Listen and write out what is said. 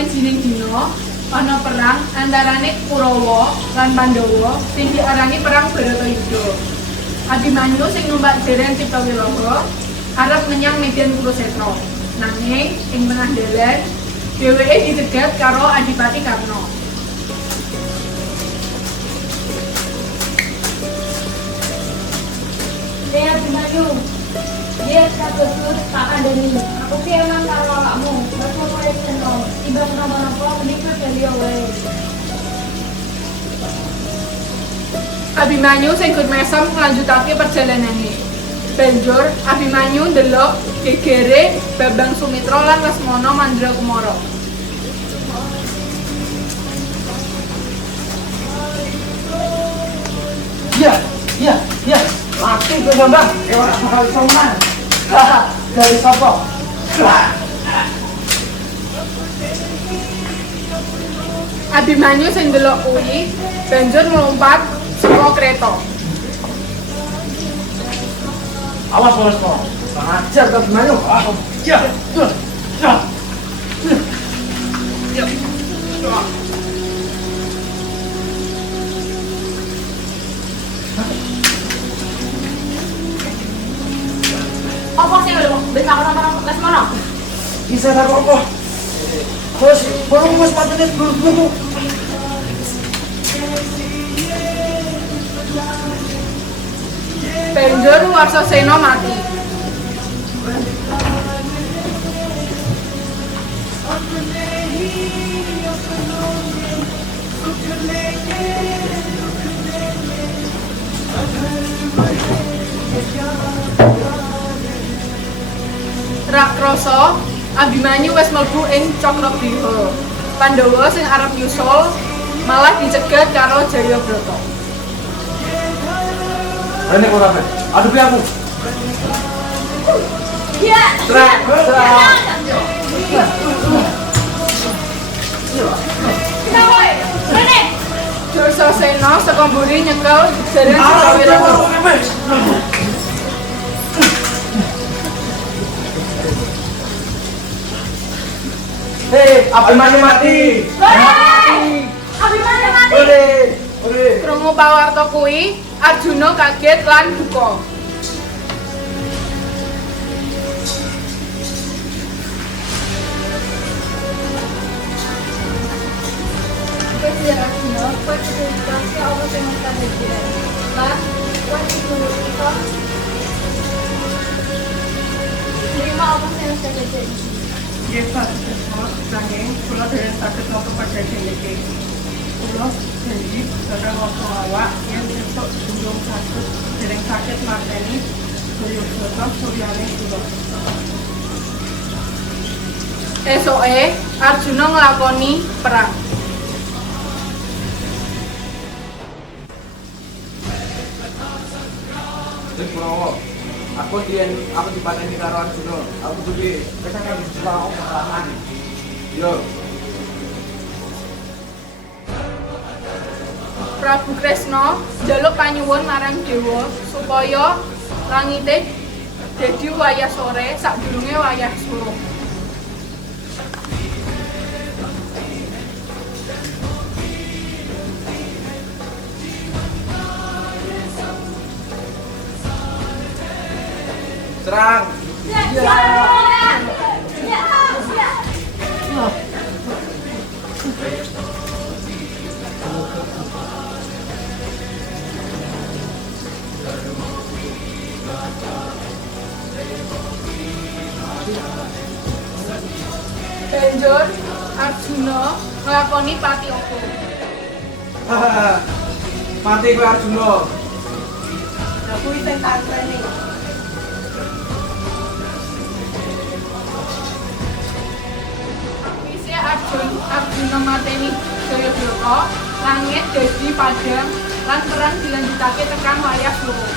sawijining dina ana perang antarane Kurawa lan Pandhawa sing diarani perang Baratayuda. Abimanyu sing numpak dereng Ciptawilaga arep menyang medan Kurusetra. Nanging ing tengah dalan dheweke dicegat karo Adipati Karna. Lihat Abimanyu, dia tak betul tak kandani. Aku sih emang karo awakmu, bakal mulai seneng. Tiba kenapa-napa menikah dari awal. Abimanyu sing gur mesem nglanjutake perjalanane. Banjur Abimanyu ndelok gegere Bambang Sumitra lan Lesmana Mandrakumara. Iya. Laki gue Bambang. Ora bakal iso menang. Dari sapa? Abimanyu sing ndelok kuwi banjur melompat saka kreta. Awas Lesmo. Ajar ke Abimanyu. Apa sih udah bisa kenapa Lesmana? Bisa apa? Bos, bos matanya buru-buru. Banjur Warsasena mati. Rak krasa Abimanyu wis mlebu ing Cakrabriha. Pandhawa sing arep nyusul malah dicegat karo Jayabrata. Ini ora ben. Aduh aku. Iya. Serang. Kita woi. Rene. Dursasena saka mburi nyekel dereng Ciptawilaga. Hei, Abimanyu mati. Abimanyu mati. Ore. Krungu pawarta kuwi, Arjuna kaget lan duka. Kecil Arjuna, kau cerita apa yang kita belajar. Lah, kau itu terima apa yang kita belajar. Nggih, Pak Tresna, nanging kula dereng saged napa pada dheweke. Kula janji bakal waktu awak yen esuk durung saged dereng saged mateni Jayabrata suryane kula. Esoke Arjuna nglakoni perang. Kurawa. Aku dipateni karo Arjuna. Aku duwe kesane dijual pengalaman. Yo. Prabu Kresna njaluk panyuwun marang dewa supaya langite dadi wayah sore sadurunge wayah suruh. Serang. Banjur Arjuna nglakoni patiaka. Mati kowe Arjuna. Lah kuwi sing tantrene. Wise Arjuna mateni Jayabrata, langit dadi padhang lan perang dilanjutake tekan wayah suruh.